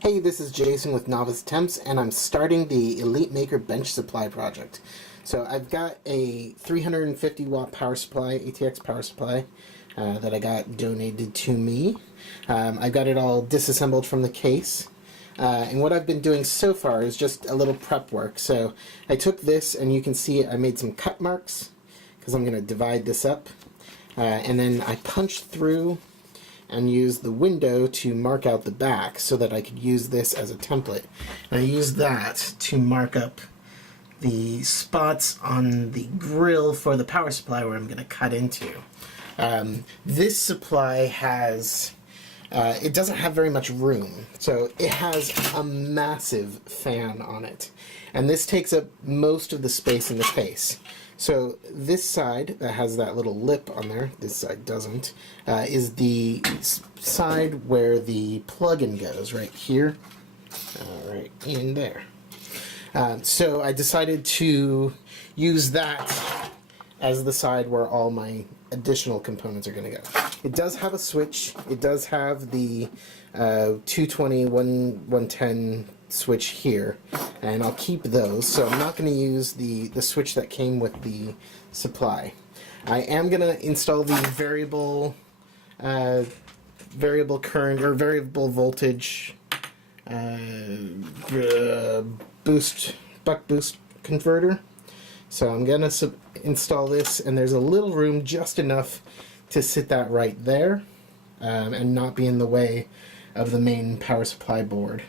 Hey, this is Jason with Novice Attempts, and I'm starting the Elite Maker Bench Supply project. So I've got a 350 watt power supply, ATX power supply, that I got donated to me. I got it all disassembled from the case. And what I've been doing so far is just a little prep work. So I took this, and you can see I made some cut marks, because I'm going to divide this up. And then I punched through and use the window to mark out the back so that I could use this as a template. And I use that to mark up the spots on the grill for the power supply where I'm going to cut into. This supply has, it doesn't have very much room, so it has a massive fan on it. And this takes up most of the space in the case. So this side that has that little lip on there, this side doesn't, is the side where the plug-in goes, right here, right in there. So I decided to use that as the side where all my additional components are going to go. It does have a switch. It does have the 220, 110 switch here, and I'll keep those, so I'm not going to use the switch that came with the supply. I am going to install the variable current or variable voltage buck boost converter. So I'm going to install this, and there's a little room, just enough to sit that right there and not be in the way of the main power supply board.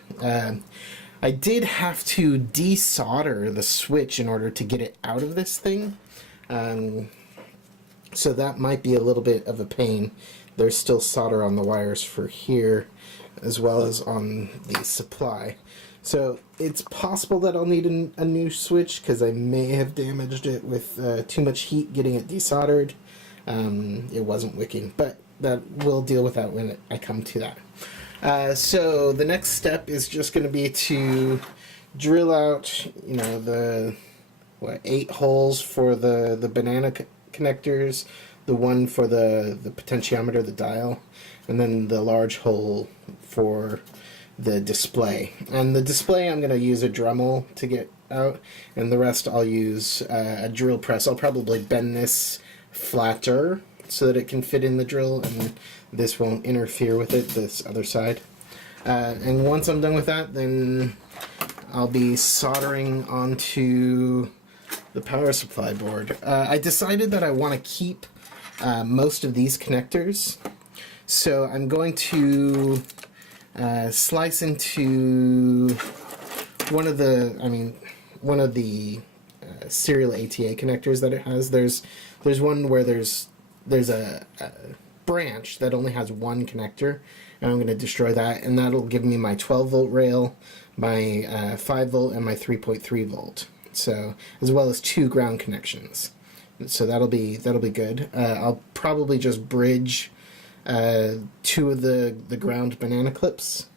I did have to desolder the switch in order to get it out of this thing, so that might be a little bit of a pain. There's still solder on the wires for here as well as on the supply. So it's possible that I'll need a new switch, because I may have damaged it with too much heat getting it desoldered. It wasn't wicking, but we'll deal with that when I come to that. So the next step is just going to be to drill out, the 8 holes for the banana connectors, the one for the potentiometer, the dial, and then the large hole for the display. And the display, I'm going to use a Dremel to get out, and the rest I'll use a drill press. I'll probably bend this flatter so that it can fit in the drill, and this won't interfere with it, this other side. And once I'm done with that, then I'll be soldering onto the power supply board. I decided that I want to keep most of these connectors, so I'm going to slice into one of the serial ATA connectors that it has. There's one where there's a branch that only has one connector, and I'm going to destroy that, and that'll give me my 12 volt rail, my 5 volt, and my 3.3 volt. So, as well as 2 ground connections. So that'll be good. I'll probably just bridge 2 of the ground banana clips,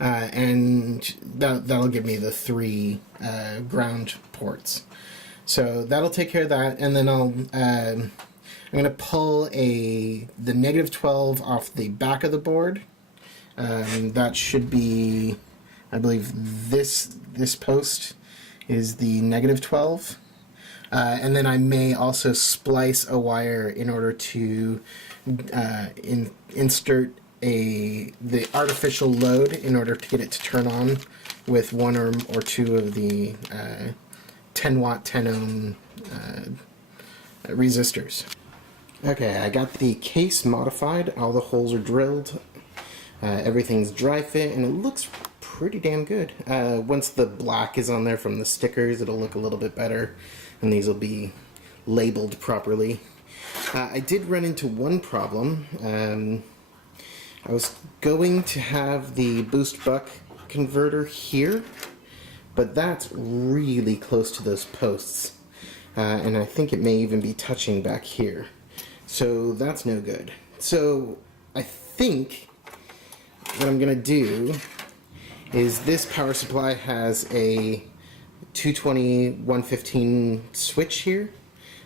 and that'll give me the 3 ground ports. So that'll take care of that, and then I'm going to pull the negative 12 off the back of the board. That should be, I believe, this post is the negative 12. And then I may also splice a wire in order to insert the artificial load in order to get it to turn on with 1 or 2 of the 10 watt, 10 ohm resistors. Okay, I got the case modified. All the holes are drilled. Everything's dry fit, and it looks pretty damn good. Once the black is on there from the stickers, it'll look a little bit better, and these will be labeled properly. I did run into one problem. I was going to have the boost buck converter here, but that's really close to those posts, and I think it may even be touching back here. So that's no good. So I think what I'm going to do is, this power supply has a 220 115 switch here.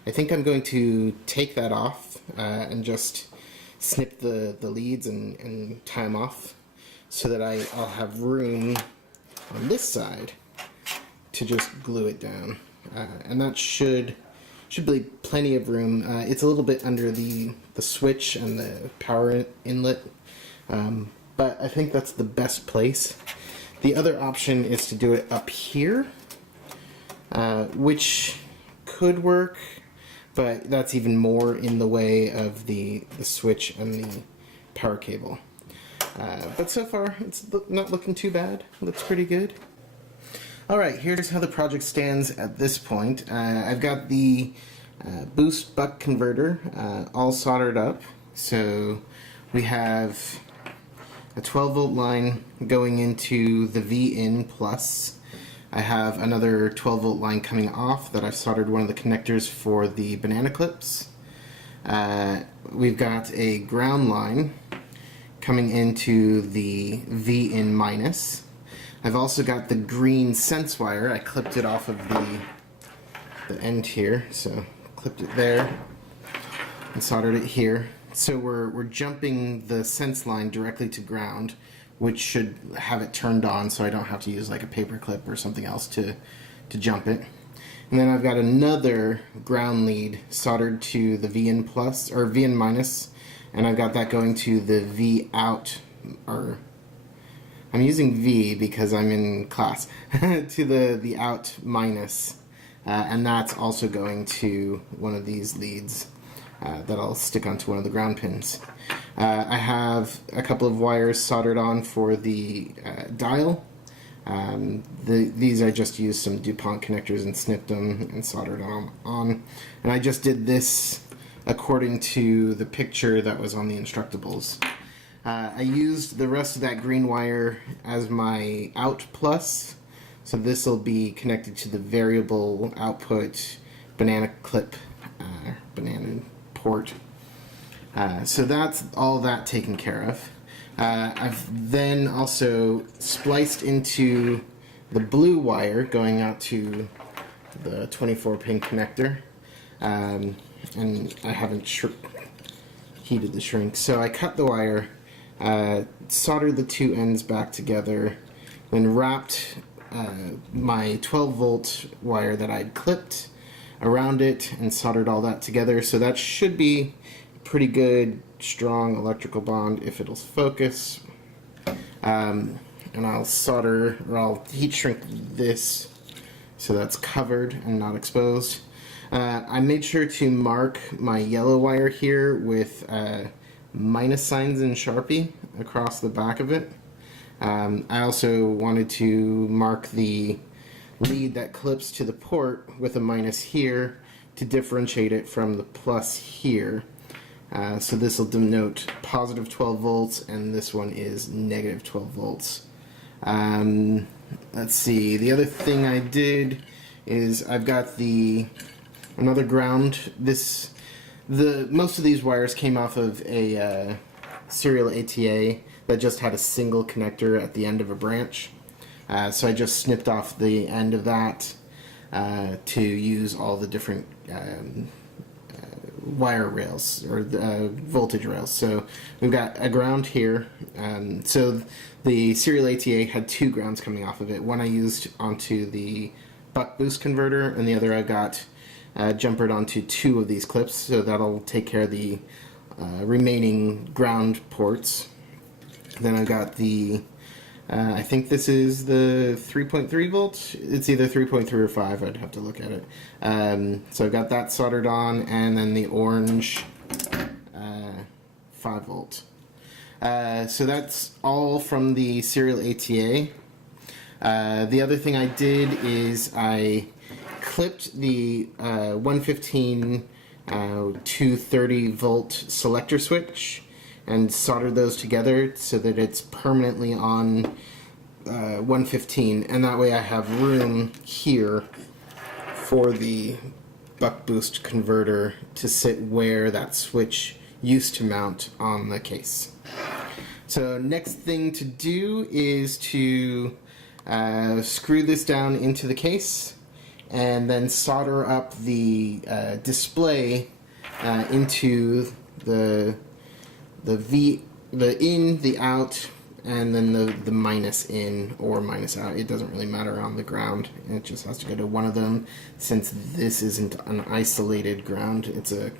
I think I'm going to take that off and just snip the leads and tie them off so that I'll have room on this side to just glue it down. And that should be plenty of room. It's a little bit under the switch and the power inlet, but I think that's the best place. The other option is to do it up here, which could work, but that's even more in the way of the switch and the power cable. But so far, it's not looking too bad. Looks pretty good. Alright, here's how the project stands at this point. I've got the boost buck converter all soldered up. So we have a 12 volt line going into the V-in plus. I have another 12 volt line coming off that I've soldered one of the connectors for the banana clips. We've got a ground line coming into the V-in minus. I've also got the green sense wire. I clipped it off of the end here, so clipped it there and soldered it here. So we're jumping the sense line directly to ground, which should have it turned on so I don't have to use like a paper clip or something else to jump it. And then I've got another ground lead soldered to the V-in plus or V-in minus, and I've got that going to the V out, or I'm using V because I'm in class, to the out minus, and that's also going to one of these leads that I'll stick onto one of the ground pins. I have a couple of wires soldered on for the dial. These I just used some DuPont connectors and snipped them and soldered them on. And I just did this according to the picture that was on the Instructables. I used the rest of that green wire as my out plus, so this will be connected to the variable output banana clip, banana port. So that's all that taken care of. I've then also spliced into the blue wire going out to the 24 pin connector, and I haven't heated the shrink, so I cut the wire, soldered the two ends back together, then wrapped my 12 volt wire that I'd clipped around it and soldered all that together. So that should be pretty good, strong electrical bond if it'll focus. And I'll solder, or I'll heat shrink this so that's covered and not exposed. I made sure to mark my yellow wire here with minus signs in Sharpie across the back of it. I also wanted to mark the lead that clips to the port with a minus here to differentiate it from the plus here. So this will denote positive 12 volts, and this one is negative 12 volts. Let's see, the other thing I did is I've got another ground. Most of these wires came off of a serial ATA that just had a single connector at the end of a branch. So I just snipped off the end of that to use all the different wire rails, or voltage rails. So we've got a ground here. So the serial ATA had two grounds coming off of it. One I used onto the buck boost converter, and the other I got jumpered onto two of these clips, so that'll take care of the remaining ground ports. Then I've got the I think this is the 3.3 volt. It's either 3.3 or 5. I'd have to look at it. So I've got that soldered on, and then the orange 5 volt. So that's all from the serial ATA. The other thing I did is I clipped the 115 230 volt selector switch and soldered those together so that it's permanently on 115, and that way I have room here for the buck boost converter to sit where that switch used to mount on the case. So next thing to do is to screw this down into the case and then solder up the display into the in, the out, and then the minus in or minus out. It doesn't really matter on the ground. It just has to go to one of them. Since this isn't an isolated ground, it's a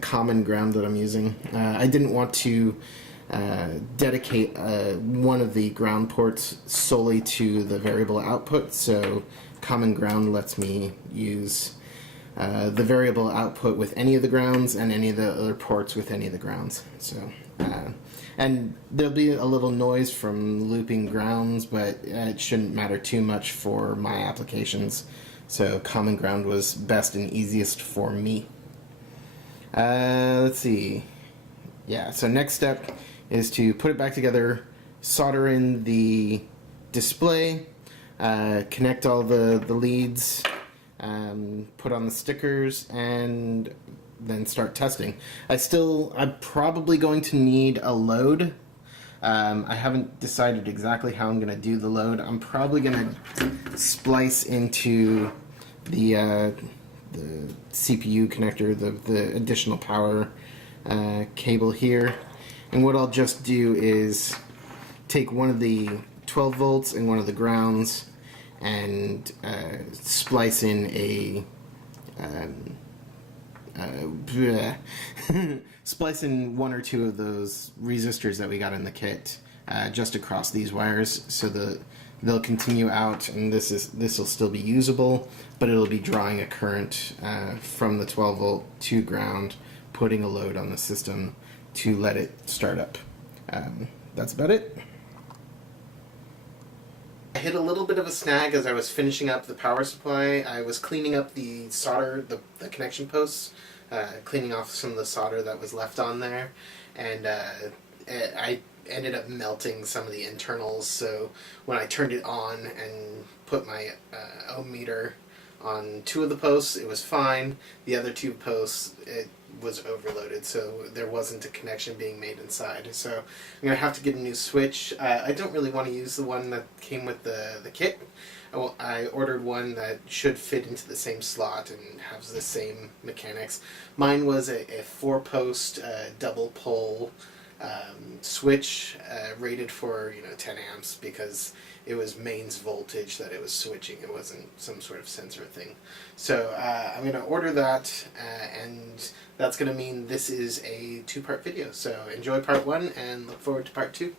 common ground that I'm using. I didn't want to dedicate one of the ground ports solely to the variable output, so common ground lets me use the variable output with any of the grounds and any of the other ports with any of the grounds. So, and there'll be a little noise from looping grounds, but it shouldn't matter too much for my applications. So common ground was best and easiest for me. Let's see. Yeah, so next step is to put it back together, solder in the display, connect all the leads, put on the stickers, and then start testing. I'm probably going to need a load. I haven't decided exactly how I'm going to do the load. I'm probably going to splice into the CPU connector, the additional power cable here. And what I'll just do is take one of the 12 volts and one of the grounds and splice in splice in one or two of those resistors that we got in the kit just across these wires, so that they'll continue out, and this will still be usable, but it'll be drawing a current from the 12 volt to ground, putting a load on the system to let it start up. That's about it. I hit a little bit of a snag as I was finishing up the power supply. I was cleaning up the solder, the connection posts, cleaning off some of the solder that was left on there, and I ended up melting some of the internals, so when I turned it on and put my ohm meter on two of the posts, it was fine. The other two posts, it was overloaded, so there wasn't a connection being made inside. So I'm going to have to get a new switch. I don't really want to use the one that came with the kit. I ordered one that should fit into the same slot and has the same mechanics. Mine was a 4-post double pole switch rated for 10 amps, because it was mains voltage that it was switching. It wasn't some sort of sensor thing. So I'm going to order that, and that's going to mean this is a 2-part video. So enjoy part 1 and look forward to part 2.